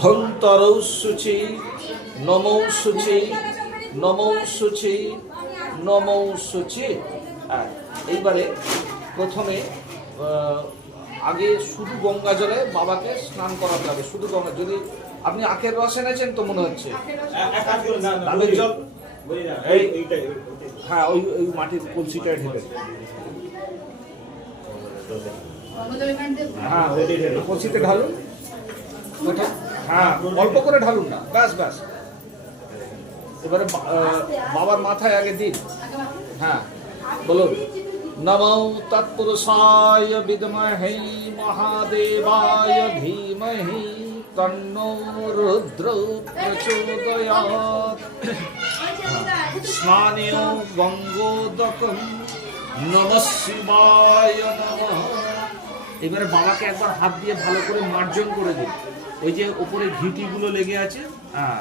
ভন্তরৌ শুচি নমৌ শুচি নমৌ শুচি নমৌ শুচি। এইবারে প্রথমে আগে শুধু গঙ্গা জলে বাবাকে স্নান করাতে হবে, শুধু গঙ্গা। যদি আপনি আখের রস এনেছেন তো মনে হচ্ছে ডাবের জল, হ্যাঁ ওই ওই মাটির কলসিটা ঢেলে, হ্যাঁ কলসিতে ঢালুন, হ্যাঁ অল্প করে ঢালুন না, ব্যাস ব্যাস। এবারে বাবার মাথায় আগে দিন, হ্যাঁ বলুন নমো তৎপুরুষায় বিদ্মহে মহাদেবায় ধীমহি তন্নো রুদ্র প্রচোদয়াৎ। স্নানেও গঙ্গোদকং নমঃ শিবায় নমঃ। এবারে বাবাকে একবার হাত দিয়ে ভালো করে মার্জন করে দিন, ওই যে ওপরে ঘিটিগুলো লেগে আছে, হ্যাঁ